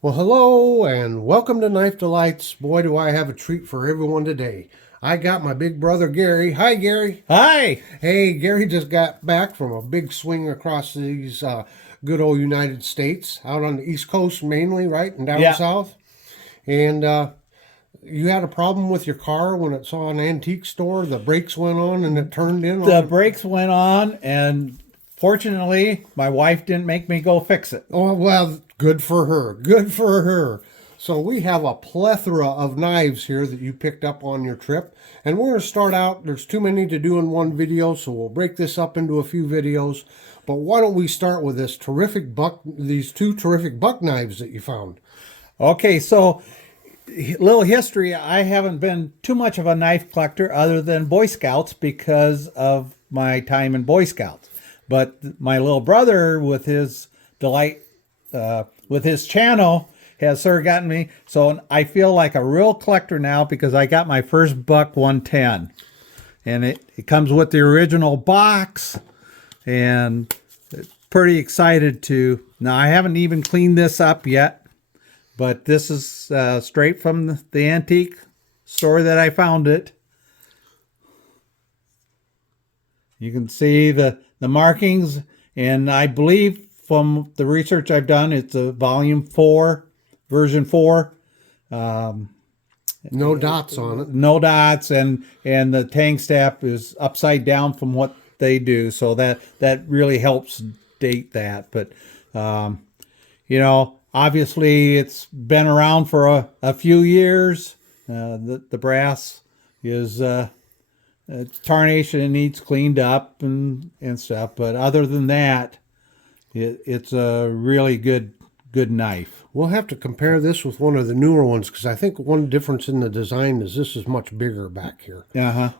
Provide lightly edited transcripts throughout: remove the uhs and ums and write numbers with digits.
Well, hello and welcome to Knife Delights. Boy, do I have a treat for everyone today. I got my big brother Gary. Hi, Gary. Hi. Hey, Gary just got back from a big swing across these good old United States, out on the East Coast mainly, right, and down Yeah, south. And you had a problem with your car when it saw an antique store. The brakes went on and it turned in the on. brakes went on, and fortunately, my wife didn't make me go fix it. Oh, well, good for her. Good for her. So we have a plethora of knives here that you picked up on your trip. And we're going to start out, there's too many to do in one video, so we'll break this up into a few videos. But why don't we start with these two terrific buck knives that you found? Okay, so little history. I haven't been too much of a knife collector other than Boy Scouts because of my time in Boy Scouts. But my little brother, with his delight, with his channel, has sort of gotten me. So I feel like a real collector now because I got my first Buck 110. And it comes with the original box, and pretty excited to. Now, I haven't even cleaned this up yet, but this is straight from the antique store that I found it. You can see the markings, and I believe from the research I've done, it's a volume 4, version 4. Um, No dots on it. no dots, and the tang step is upside down from what they do, so that really helps date that. But um, obviously it's been around for a few years. The brass is tarnished and needs cleaned up and stuff, but other than that, it's a really good knife. We'll have to compare this with one of the newer ones because I think one difference in the design is this is much bigger back here. Uh-huh.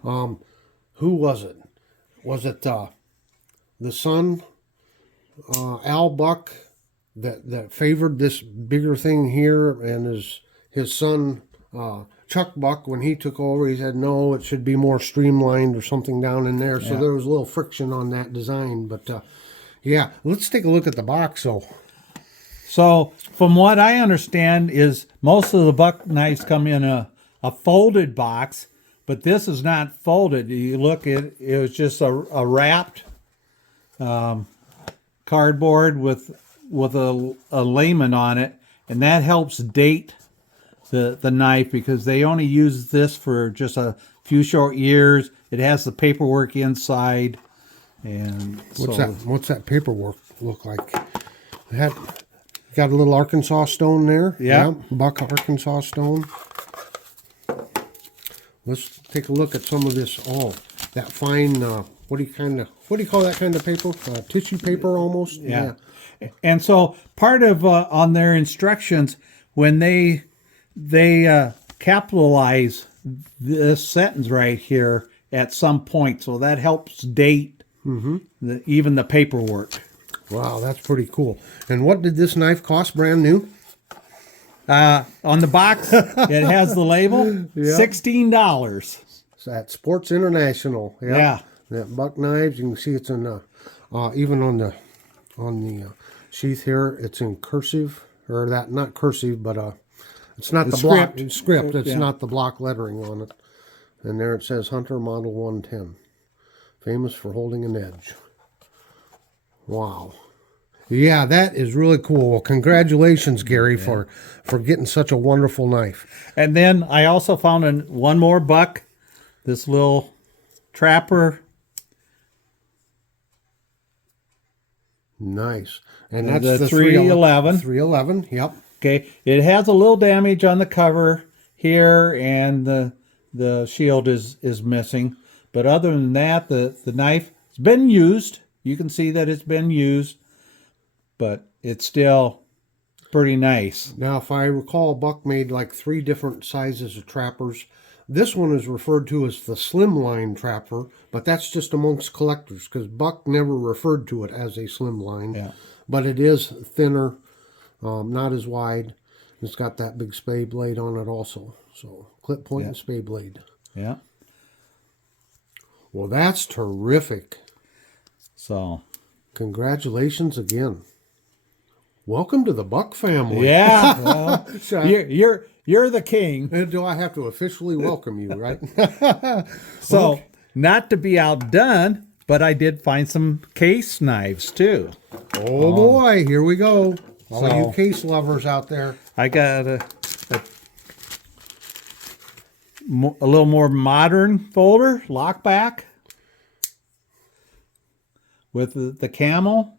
Who was it? Was it the son, Al Buck, that favored this bigger thing here, and his son Chuck Buck, when he took over, he said no, it should be more streamlined or something down in there. So Yeah. there was a little friction on that design, but yeah, let's take a look at the box. So, from what I understand, is most of the buck knives come in a folded box, but this is not folded. You look at it was just a wrapped cardboard with a layman on it, and that helps date the knife because they only use this for just a few short years. It has the paperwork inside, and What's that paperwork look like? That got a little Arkansas stone there. Yeah. Buck Arkansas stone. Let's take a look at some of this. Oh, that fine. What do you call that kind of paper? Tissue paper almost. Yeah. And so part of on their instructions when they capitalize this sentence right here at some point, so that helps date even the paperwork. Wow, that's pretty cool. And what did this knife cost brand new? On the box, it has the label $16. It's at Sports International. Yeah. That Buck knives. You can see it's in even on the sheath here. It's in cursive, or that not cursive, but it's not the block Script. script. It's Yeah. not the block lettering on it. And there it says Hunter Model 110, famous for holding an edge. Wow. Yeah, that is really cool. Well, congratulations, Gary, for getting such a wonderful knife. And then I also found one more buck, this little trapper. Nice. And that's The the 311. 311, yep. Okay, it has a little damage on the cover here, and the shield is missing. But other than that, the knife has been used. You can see that it's been used, but it's still pretty nice. Now, if I recall, Buck made like 3 different sizes of trappers. This one is referred to as the slimline trapper, but that's just amongst collectors because Buck never referred to it as a slimline. Yeah. But it is thinner, not as wide. It's got that big spade blade on it also. So clip point and spade blade. Yeah. Well, that's terrific. So Congratulations again. Welcome to the Buck family. Yeah, well, So, you're the king. do I have to officially welcome you, right? So, not to be outdone, but I did find some case knives too. Oh boy, here we go. All So- you case lovers out there. I got a little more modern folder, lockback, with the camel.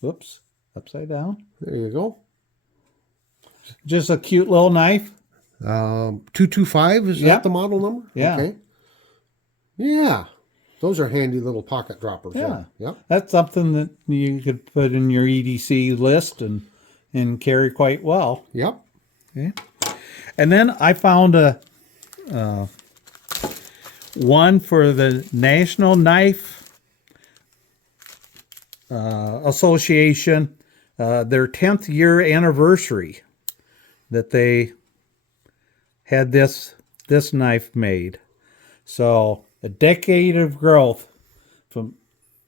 Whoops, upside down. There you go. Just a cute little knife. 225, is Yep. that the model number? Yeah. Okay. Yeah. Those are handy little pocket droppers. Yeah. Yep. That's something that you could put in your EDC list and carry quite well. Yep. Okay. And then I found a one for the National Knife Association, their 10th year anniversary that they had this knife made. So a decade of growth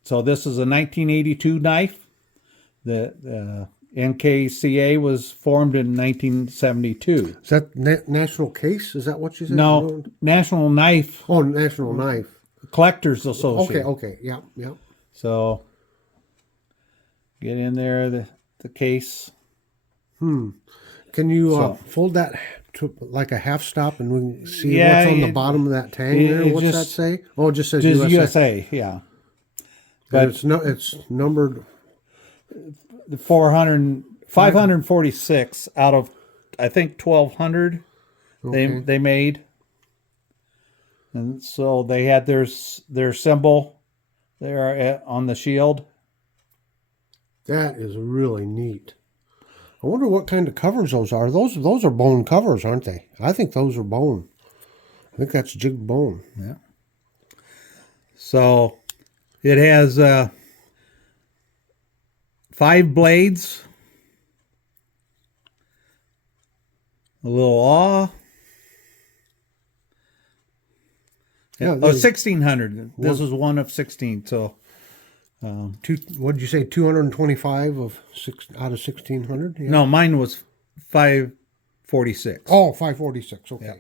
so this is a 1982 knife. The NKCA was formed in 1972. Is that National Case? Is that what you said? No, National Knife Oh, National Knife. Collectors Association. Okay. Yep. Yep. So get in there, the case. Can you So- fold that to like a half stop and we can see Yeah, what's on the it- bottom of that tang it- there? it What's that just- say? Oh, it just says Just USA. USA, yeah. But But it's numbered. 546 out of, I think, 1,200 Okay. they made. And so they had their symbol there on the shield. That is really neat. I wonder what kind of covers those are. Those are bone covers, aren't they? I think those are bone. I think that's jigged bone. Yeah. So it has 5 blades, a little awe. Yeah, Oh, there's 1,600. This is one of 16. So what did you say? 225 of six out of 1,600. Yeah. no, mine was 546. Oh, 546. Okay. Yeah.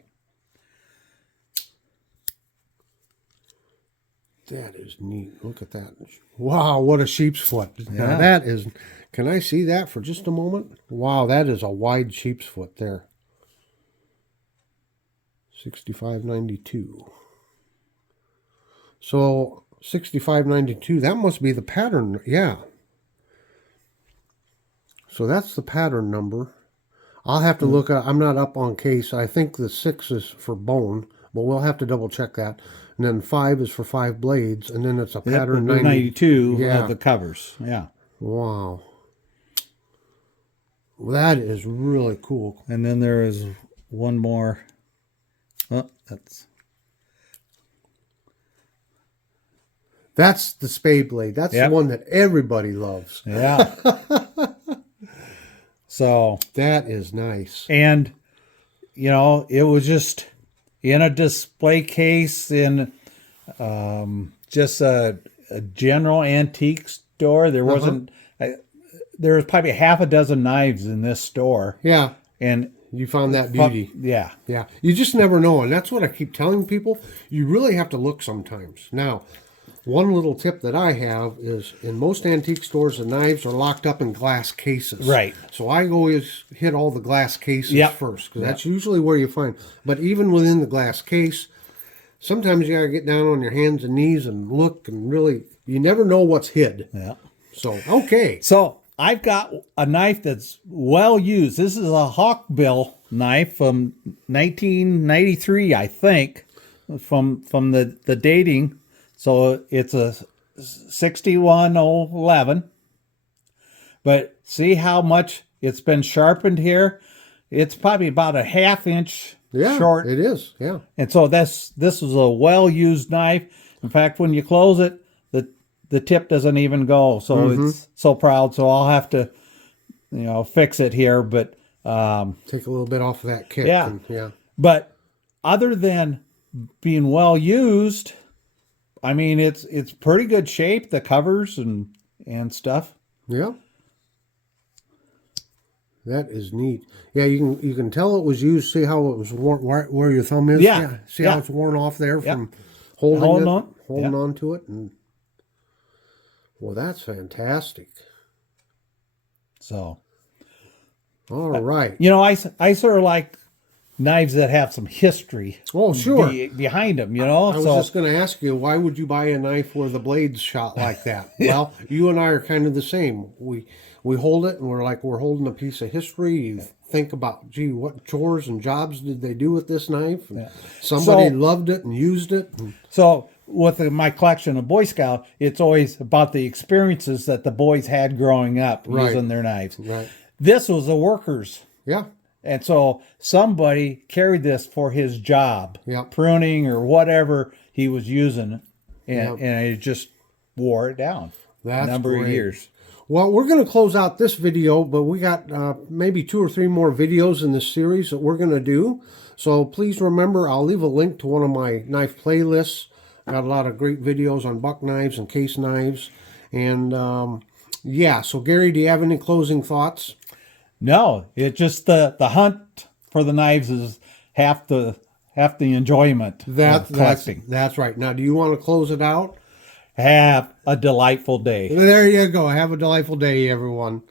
That is neat. Look at that. Wow, what a sheep's foot. Now Yeah. that is, can I see that for just a moment? Wow, that is a wide sheep's foot there. 6592. So 6592, that must be the pattern. Yeah. So that's the pattern number. I'll have to look at, I'm not up on case. I think the 6 is for bone, but we'll have to double check that. And then 5 is for 5 blades, and then it's a Yep, pattern 92 Yeah. of the covers. Yeah. Wow. Well, that is really cool. And then there is one more. Oh, That's the spade blade. That's Yep. the one that everybody loves. yeah. So, That is nice. and it was just in a display case in just a general antique store. There wasn't. There was probably half a dozen knives in this store, Yeah, and you found that beauty. yeah, Yeah, you just never know, and that's what I keep telling people. You really have to look sometimes. Now, one little tip that I have is in most antique stores, the knives are locked up in glass cases. Right. So I always hit all the glass cases Yep. first, because that's usually where you find. But even within the glass case, sometimes you gotta get down on your hands and knees and look, and really, you never know what's hid. yeah. So okay, So I've got a knife that's well used. This is a Hawkbill knife from 1993, I think, from the dating. So it's a 61011. But see how much it's been sharpened here? It's probably about a half-inch yeah, short. it is. Yeah, And so this is a well-used knife. In fact, when you close it, the tip doesn't even go. So it's so proud. So I'll have to, fix it here. But take a little bit off of that kick. Yeah. And, yeah. but other than being well used, I mean it's pretty good shape. The covers and stuff. Yeah. That is neat. Yeah, you can tell it was used. See how it was worn, where your thumb is? Yeah. See how Yeah. it's worn off there Yeah. from holding Holding on. on to it. And well, that's fantastic. So, All right. you know, I sort of like knives that have some history Oh, sure. behind them, you know? I was just going to ask you, why would you buy a knife where the blade's shot like that? Well, you and I are kind of the same. We hold it and we're holding a piece of history. You think about, gee, what chores and jobs did they do with this knife? And somebody loved it and used it. And, So with my collection of Boy Scout, it's always about the experiences that the boys had growing up using their knives. right. This was a worker's. Yeah. And so somebody carried this for his job, Yep. pruning or whatever he was using, Yep. and it just wore it down That's a number of great. years. Well, we're going to close out this video, but we got maybe 2 or 3 more videos in this series that we're going to do. So please remember, I'll leave a link to one of my knife playlists. I got a lot of great videos on buck knives and case knives. And yeah, so Gary, do you have any closing thoughts? No, it's just the hunt for the knives is half the enjoyment of collecting. That's right. Now, do you want to close it out? Have a delightful day. There you go. Have a delightful day, everyone.